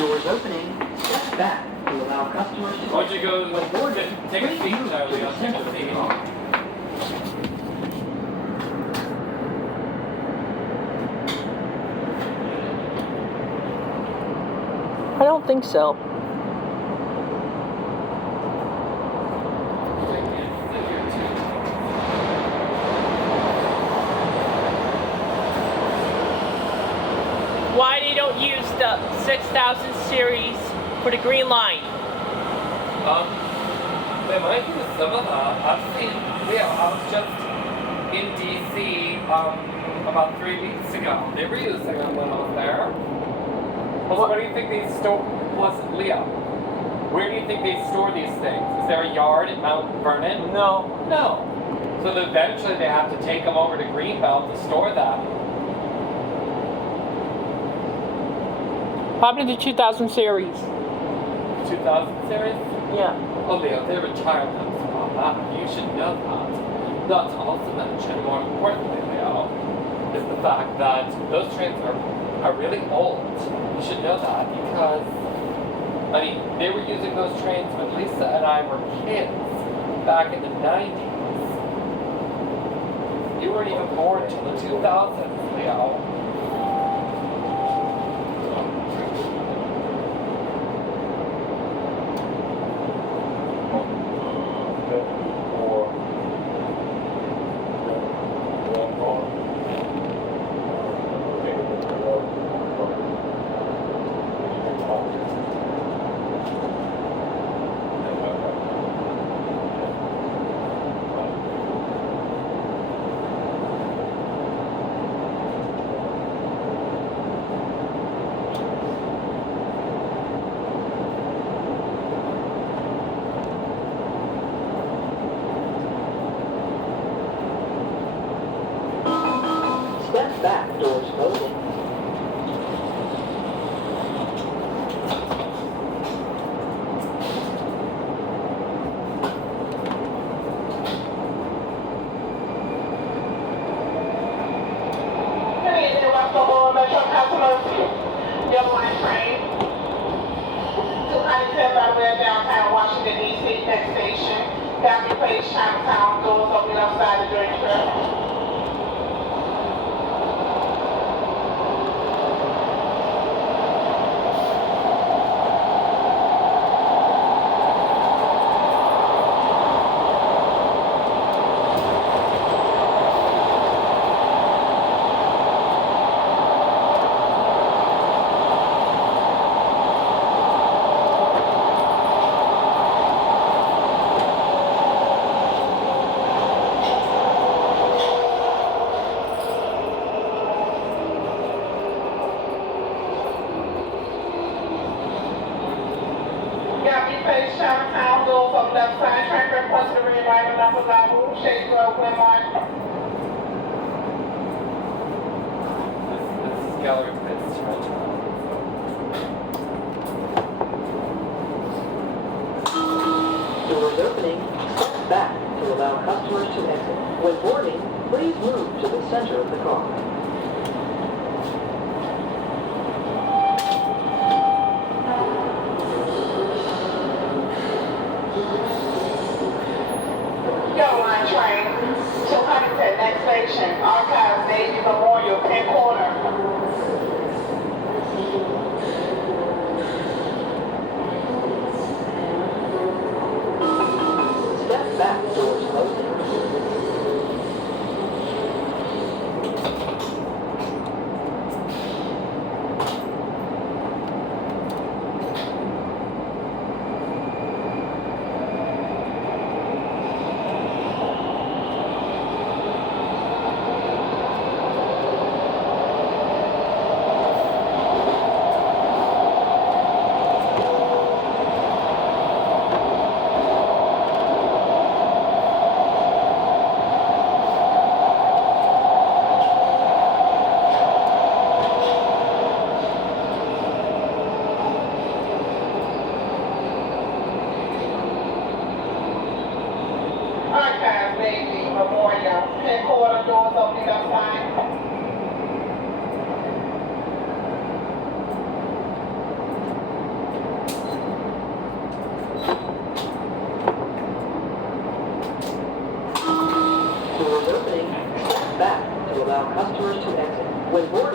Doors opening. Step back to allow customers to... Why don't you go When boarding, take a please seat, move Charlie? to I'll the take center a of the seat. car. I don't think so. Why they don't use the 6000 series for the green line? They might use some of that. I've seen, I was just in DC about 3 weeks ago. They were using them when I was there. Where do you think they store, Leo? Where do you think they store these things? Is there a yard at Mount Vernon? No. No. So then eventually they have to take them over to Greenbelt to store that. Probably the 2000 series. 2000 series? Yeah. Oh, Leo, they retired them from that. You should know that. Not to also mention, more importantly, Leo, is the fact that those trains are really old. You should know that because, I mean, they were using those trains when Lisa and I were kids back in the 90s. You weren't even born till the 2000s, Leo. Step back, doors closing. Yellow line train to Huntington by way of downtown Washington, D.C. Next station, Gambia Place, Chinatown, doors open outside during trip. Gambia Place, Chinatown, doors on the left side, train request to read right on Upper Labu, Shades Road, Glenmont. This is Gallery Place, right? Doors opening. Step back to allow customers to exit. When boarding, please move to the center of the car. Yellow line train to Huntington, next station, Archives Navy Memorial, Penn Corner. Step back, doors closing.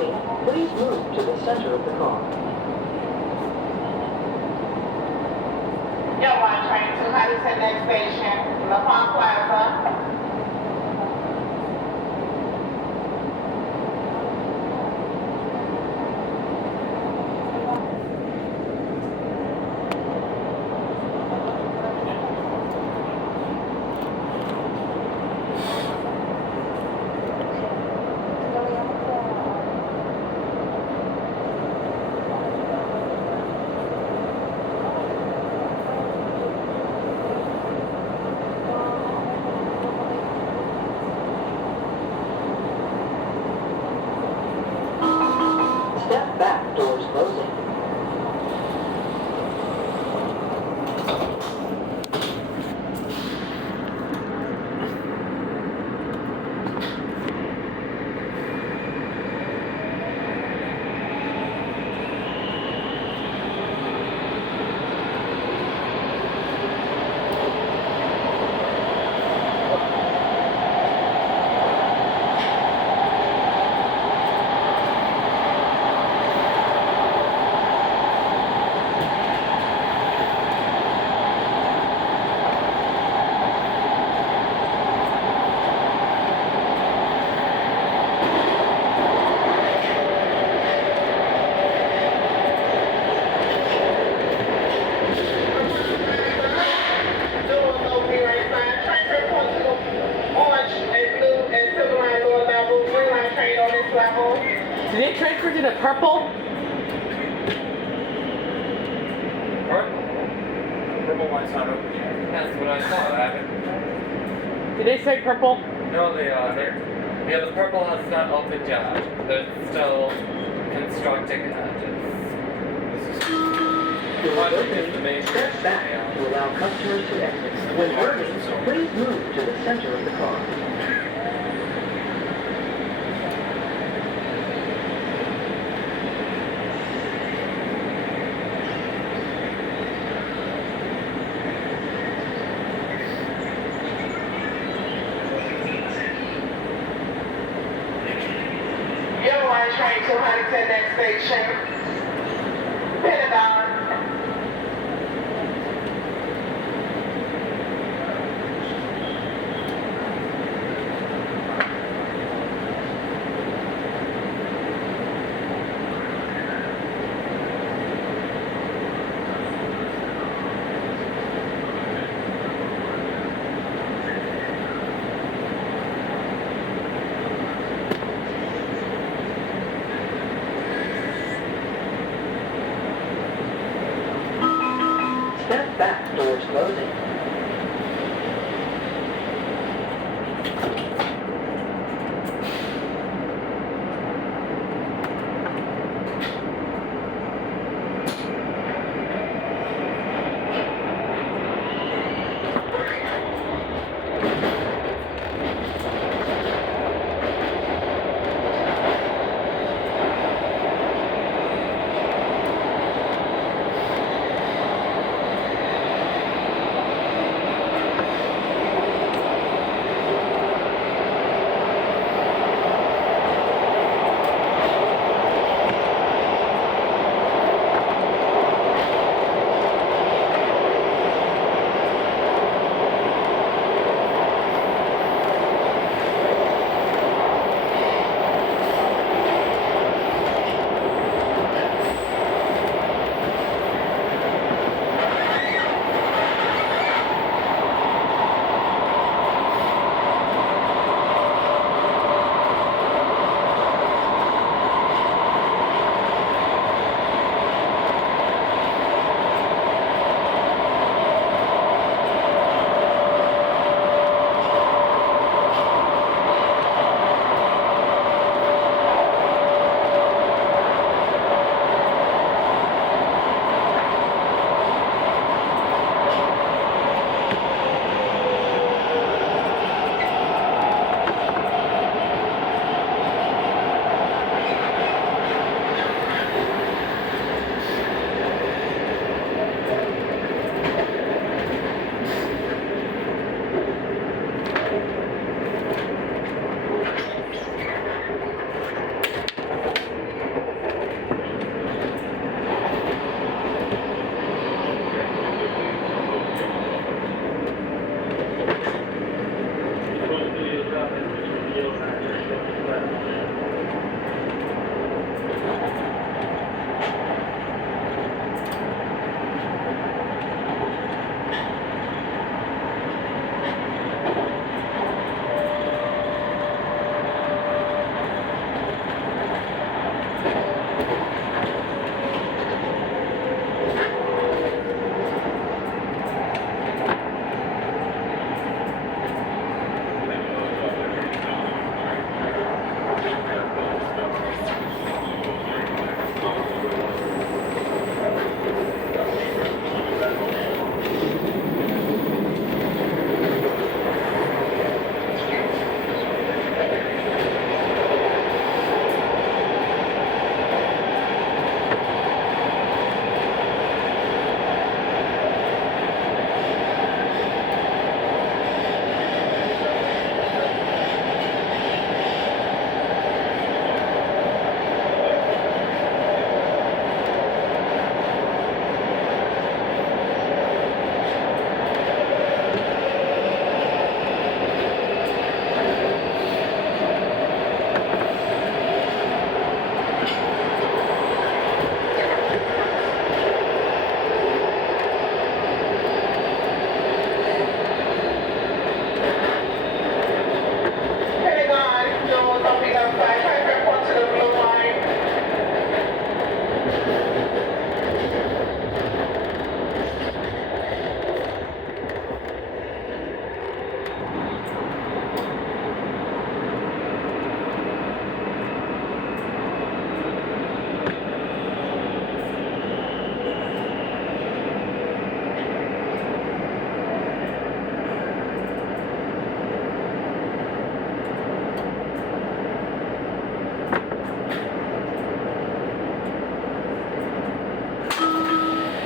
boarding, please move to the center of the car. Yellow line train to Huntington next station, La Palm Plaza. Step back, doors closing. Doors open right side. Train report to orange and blue and silver line lower level. Green line train on this level. Did they transfer to the purple? Purple line's not open yet. That's what I thought. I haven't. Did they say purple? No, the purple has not opened yet. They're still constructing it. Doors opening, step back to allow customers to exit. When boarding, please move to the center of the car. Yellow line train to Huntington next station. Pentagon. Step back, doors closing.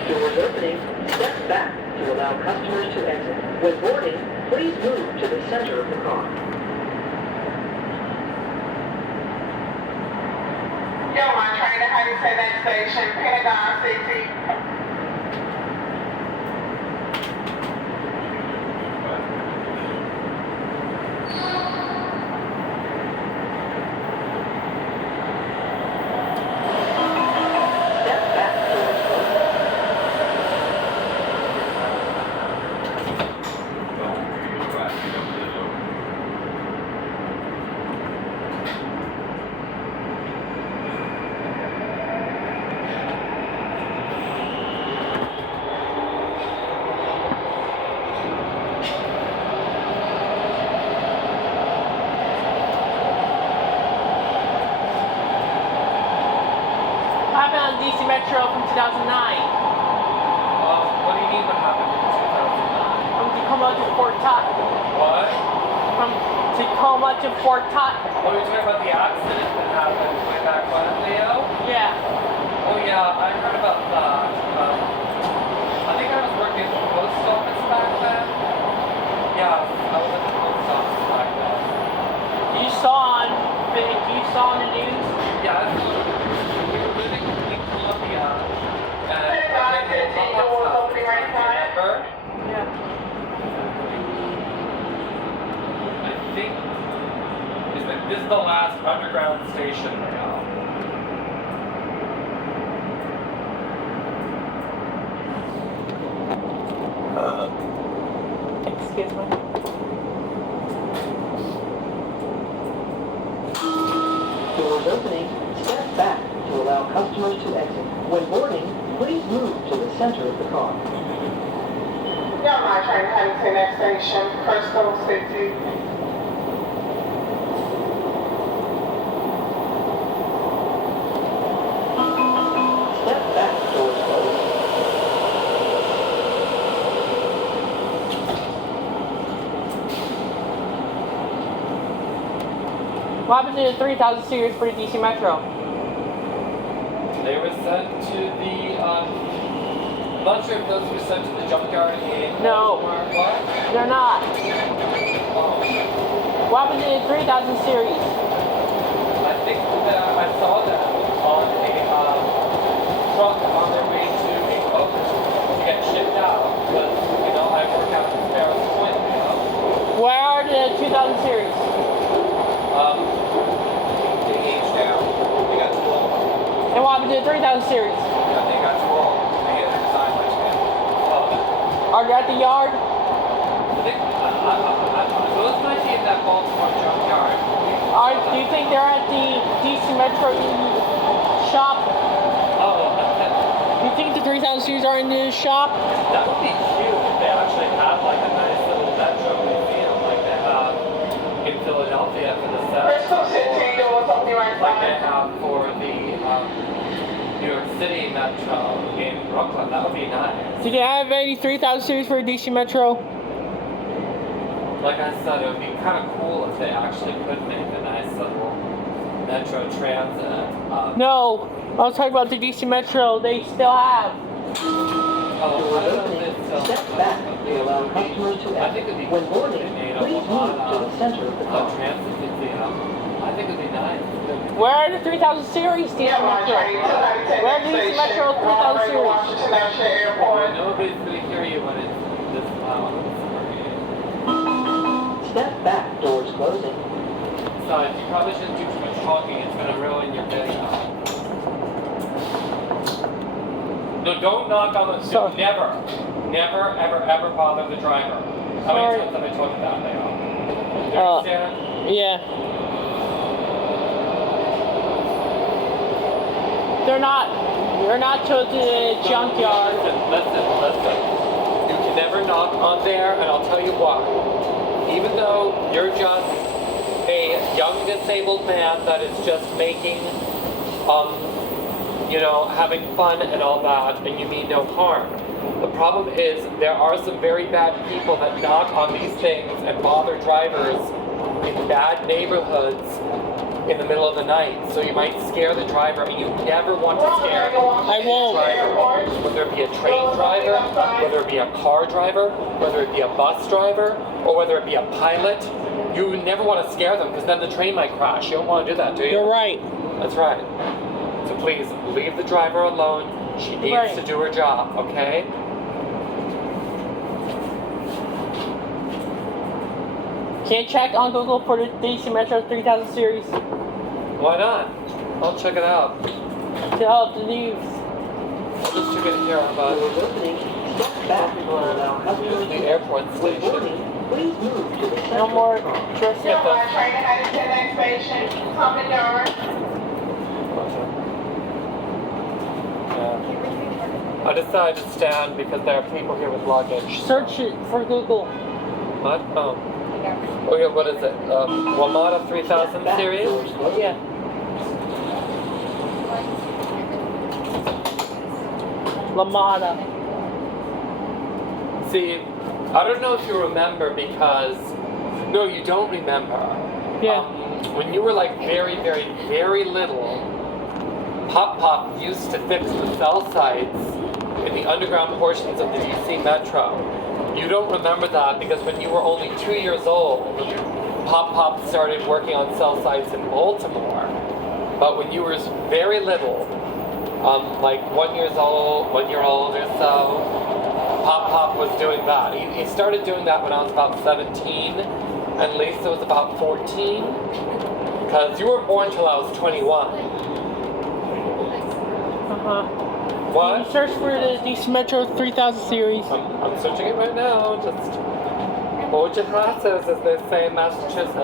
Doors opening, step back to allow customers to exit. When boarding, please move to the center of the car. Yo, my train to Huntington next station, Pentagon City. Step back, doors closing. I've been on DC Metro from 2009. What do you mean what happened in 2009? From Tacoma to Fort Todd. What? From Tacoma to Fort Todd. Oh, you're talking about the accident that happened way back when, Leo? Yeah. Oh yeah, I heard about that. I think I was working at the post office back then. Yeah, I was at the post office back then. You saw on the news? Yeah, we were living in Columbia, and Pentagon City, doors opening right in front. remember? Yeah. I think this is the last underground station now. Excuse me. Doors opening, step back to allow customers to exit. When boarding, please move to the center of the car. Yo, my train to Huntington next station, Crystal City. Step back, doors closing. What happened to the 3000 series for the DC Metro? They were sent to the, I'm not sure if those were sent to the junkyard in No. Baltimore. What? They're not. Oh, What happened to the 3000 series? I think that I saw them on a truck on their way to a boat to get shipped out because, you know, I work out in Sparrows Point, you know. Where are the 2000 series? They aged down. They got too old. And what happened to the 3000 series? Yeah, they got too old. They get their design much better. Are they at the yard? I think those might be in that Baltimore junkyard. Do you think they're at the DC Metro shop? Oh, Do you think the 3000 series are in the shop? that would be cute if they actually had like a nice little metro museum like they have in Philadelphia for the Crystal City, doors opening right in like they front. have for the New York City Metro in Brooklyn. That would be nice. Do they have any 3000 series for DC Metro? Like I said, it would be kind of cool if they actually could make a nice little metro transit. No, I was talking about the DC Metro. They still have. Oh, Doors I don't know if opening, it's still step back to allow customers to I think exit. it'd be When cool if boarding, they made a please move to the center of the a car. transit museum. I think it'd be nice. Where are the 3000 series DC Yo, my Metro? train to Huntington Where next do you station, Metro 3000 Ronald Reagan series? Washington National Airport. Nobody's gonna hear you when it's this loud. Step back, doors closing. Besides, you probably shouldn't do too much talking. It's gonna ruin your video. No, don't knock on the Sorry. Never, ever, ever bother the driver. How Sorry. many times have I told you that, Leo? You Uh, understand? Yeah. They're not to the junkyard. Listen. You can never knock on there, and I'll tell you why. Even though you're just a young disabled man that is just making, having fun and all that, and you mean no harm. The problem is there are some very bad people that knock on these things and bother drivers in bad neighborhoods in the middle of the night, so you might scare the driver, and you never want to scare I won't. driver, whether it be a train driver, whether it be a car driver, whether it be a bus driver, or whether it be a pilot. You never want to scare them because then the train might crash. You don't want to do that, do you? You're right. That's right. So please leave the driver alone. She needs Right. to do her job, okay? Can you check on Google for the DC Metro 3000 series Why not? I'll check it out. to help the news? I'll just check it here, how about Doors opening. Step back to allow customers the to airport When station. boarding, please move to the center No more of the car. dressing Yeah, up. Delaware train to Huntington next station, common yard. Yeah. I decided to stand because there are people here with luggage. Search it for Google. What? Oh. Oh yeah, what is it? WMATA 3000 Back series? doors closed. Yeah. WMATA. See, I don't know if you remember because... No, you don't remember. Yeah. When you were like very, very, very little, Pop used to fix the cell sites in the underground portions of the DC Metro. You don't remember that because when you were only 2 years old, Pop started working on cell sites in Baltimore. But when you were very little, like 1 year old or so, Pop was doing that. He started doing that when I was about 17, and Lisa was about 14. Because you were born till I was 21. What? Search for the DC Metro 3000 series. I'm searching it right now. Just hold your horses, as they say in Massachusetts.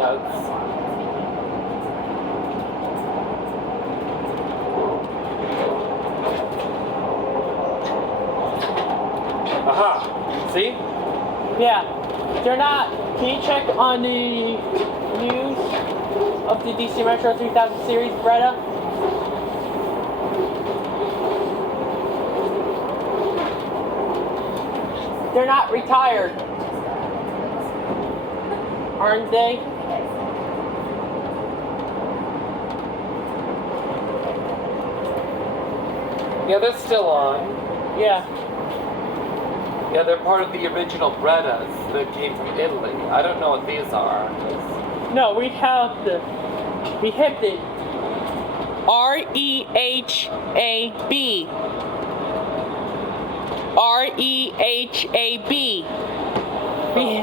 Aha! See? Yeah. They're not. Can you check on the news of the DC Metro 3000 series, Bretta? They're not retired, aren't they? Yeah, they're still on. Yeah. Yeah, they're part of the original Brettas that came from Italy. I don't know what these are. No, we have the REHAB. REHAB.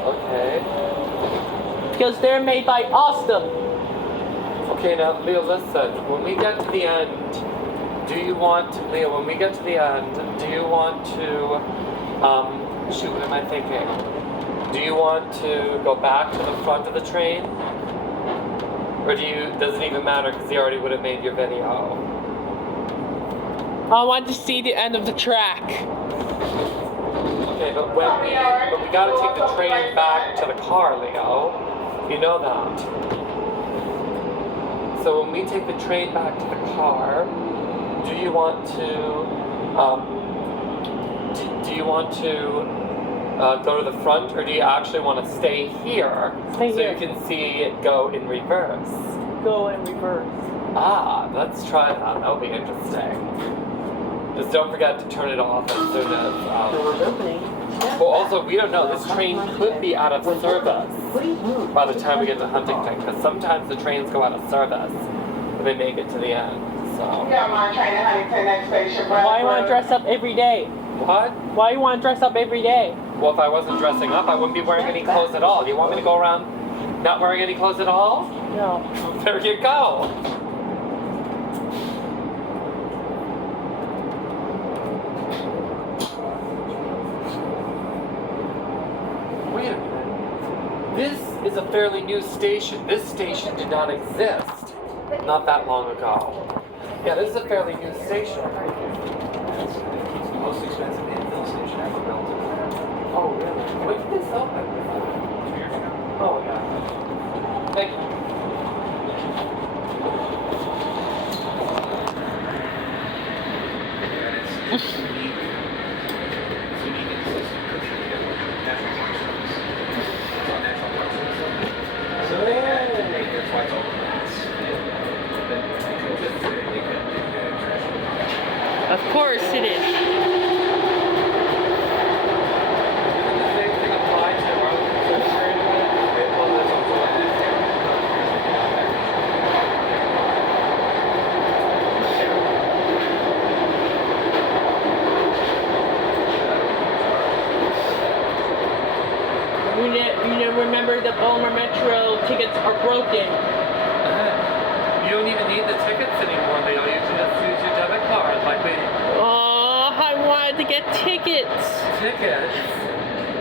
Okay. Because they're made by Alstom. Okay, now, Leo, listen. When we get to the end, do you want to, Leo, when we get to the end, do you want to, shoot, what am I thinking? Do you want to go back to the front of the train? Or does it even matter because you already would have made your video? I want to see the end of the track. Okay, but we gotta take the train back to the car, Leo. You know that. So when we take the train back to the car, do you want to go to the front, or do you actually want to stay here Stay so here. you can see it go in reverse? Go in reverse. Ah, let's try that. That'll be interesting. Just don't forget to turn it off as soon as. Doors opening. Step Well, also, back we don't know. to This allow train customers could to be out of When boarding, service please move by the to time we get to center of the Huntington, car. because sometimes the trains go out of service when they make it to the end. So. Delaware train to Huntington next station, Why you want to Bradford. dress up every day? What? Why you want to dress up every day? Well, if I wasn't dressing up, I wouldn't be wearing any clothes at all. Do you want me to go around not wearing any clothes at all? No. There you go. Wait a minute. This is a fairly new station. This station did not exist not that long ago. Yeah, this is a fairly new station. It's the most expensive infill station ever built. Oh, really? When did this open? 2 years ago. Oh, yeah. Thank you. And it's unique. It's unique in the system because they have natural park service. It's on natural park service. So they had, that's why it's open. Of course it is. Isn't the same thing apply to Arlington Cemetery? Well, that's also what it is here. You remember the Baltimore Metro tickets are broken. You don't even need the tickets anymore, Leo. You can just use your debit card like we... Oh, I wanted to get tickets. Tickets?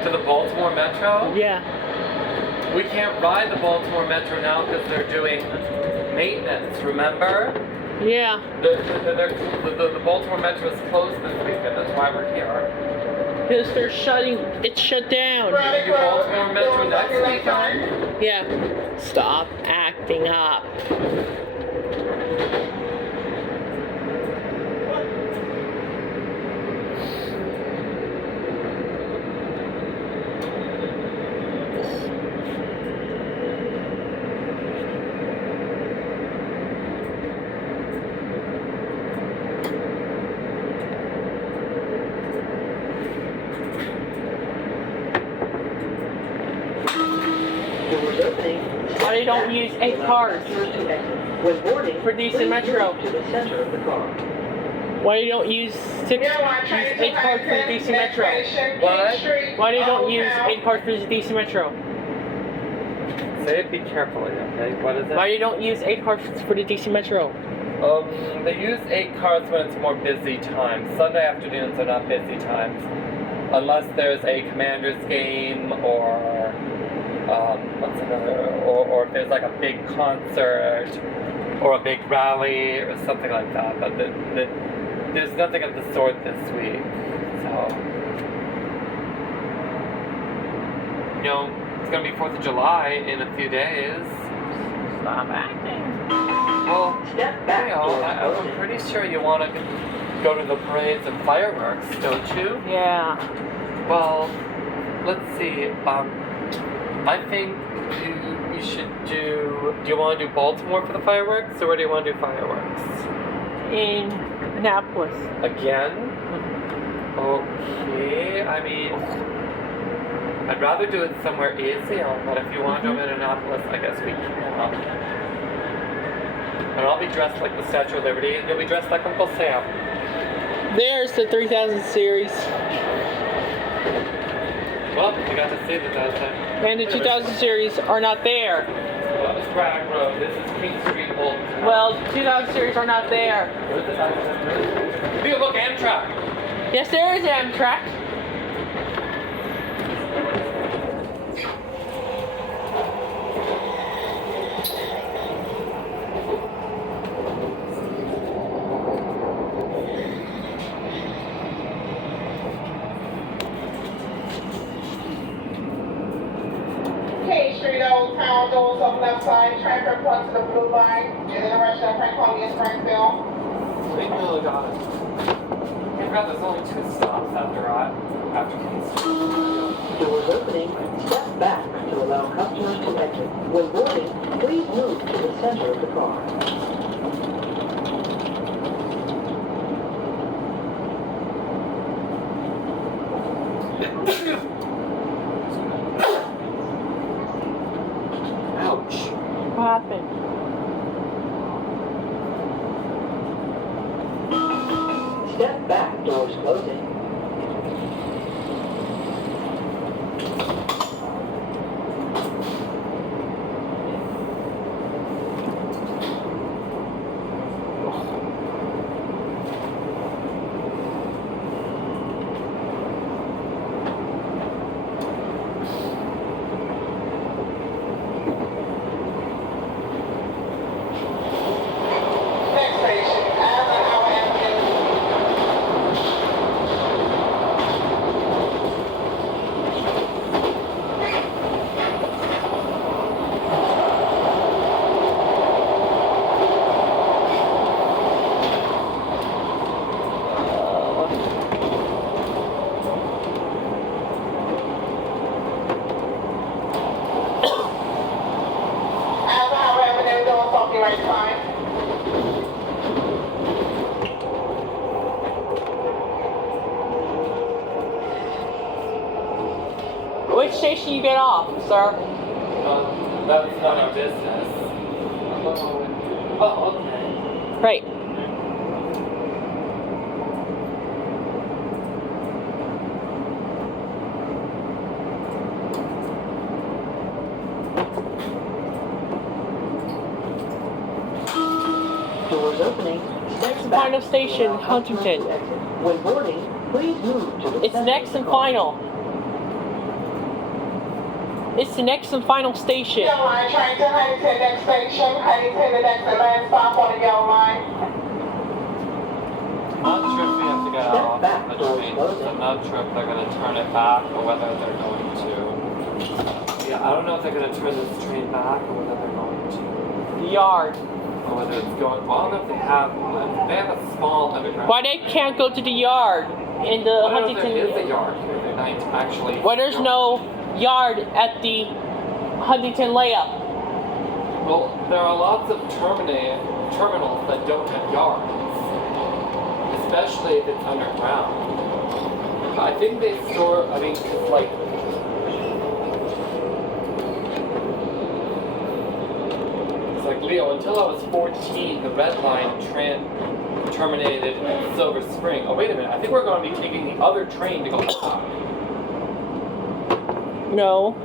To the Baltimore Metro? Yeah. We can't ride the Baltimore Metro now because they're doing maintenance, remember? Yeah. The Baltimore Metro is closed this weekend, that's why we're here. Because it's shut down. Maybe you Baltimore Metro next weekend? Yeah. Stop acting up. Doors opening. Why they don't use 8 cars When boarding, for DC please Metro? move to the center of the car. Why they don't use 8 cars for the DC Metro? What? Why they don't use 8 cars for the DC Metro? Say it, be carefully, okay? What is it? Why they don't use 8 cars for the DC Metro? They use 8 cars when it's more busy times. Sunday afternoons are not busy times. Unless there's a Commanders game or, what's another, or if there's like a big concert or a big rally or something like that. But there's nothing of the sort this week. So, you know, it's gonna be 4th of July in a few days. Stop acting. Well, Step you back. know, Doors I'm opening. pretty sure you want to go to the parades and fireworks, don't you? Yeah. Well, let's see. I think you should do you want to do Baltimore for the fireworks, or where do you want to do fireworks? In Annapolis. Again? Okay, I mean, I'd rather do it somewhere easy, but if you want to do it in Annapolis, I guess we can. And I'll be dressed like the Statue of Liberty, and you'll be dressed like Uncle Sam. There's the 3000 series. Well, you got to see the 2000. And the 2000 series are not there. Well, it's Bragg Road. This is King Street, Old. Well, the 2000 series are not there. Dude, look, Amtrak. Yes, there is Amtrak. King Street, Old Town, doors on left side, transfer point to the blue line, in the direction of Franconia, Springfield. We really got it. We've got there's only 2 stops after King Street. Doors opening. Step back to allow customers to exit. When boarding, please move to the center of the car. Ouch. What happened? Step back. Doors closing. Next station, Eisenhower Avenue. which station you get off, sir? That's none of our business. Oh, okay. Right. Doors opening. Next Back final to station, allow customers Huntington. to exit. When boarding, please move to the It's center next of the and car. final. It's the next and final station. Yellow line train to Huntington next station. Huntington, the next and last stop on the yellow line. I'm not sure if we have to get Step off back, the doors train. closing. I'm not sure if they're going to turn it back or whether they're going to. Yeah, I don't know if they're going to turn this train back or whether they're going to. The yard. Or whether it's going. Well, I don't know if they have one. They have a small underground. Why they can't go to the yard in the I don't know if Huntington? there is a yard here. They might actually. Why there's no yard at the Huntington layup? Well, there are lots of terminals that don't have yards, especially if it's underground. I think they store. I mean, it's like. It's like Leo. Until I was 14, the red line terminated at Silver Spring. Oh wait a minute! I think we're going to be taking the other train to go back. No.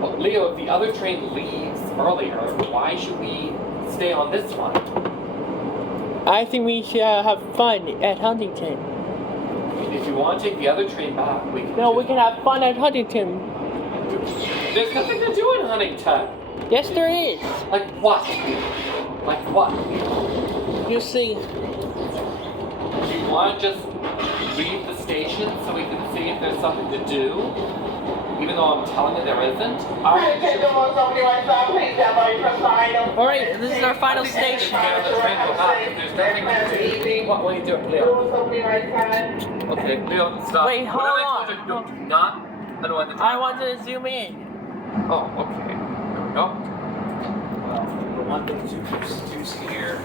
Well, Leo, if the other train leaves earlier, why should we stay on this one? I think we should have fun at Huntington. If you want to take the other train back, we can. No, do we can that. have fun at Huntington. There's nothing to do in Huntington. Yes, there is. Like what? Like what? You see. Do you want to just leave the station so we can see if there's something to do? Even though I'm telling you there isn't? Huntington doors on the right side. Please stand by your personal item. All right, this is our final Get station. on the train, go back. If there's nothing to do. What will you do, Leo? Doors on the right side. Okay, Leo, stop. Wait, hold What on. am I told you? Do not annoy the I want to zoom in. Oh, okay. There we go. Well, the one thing to see here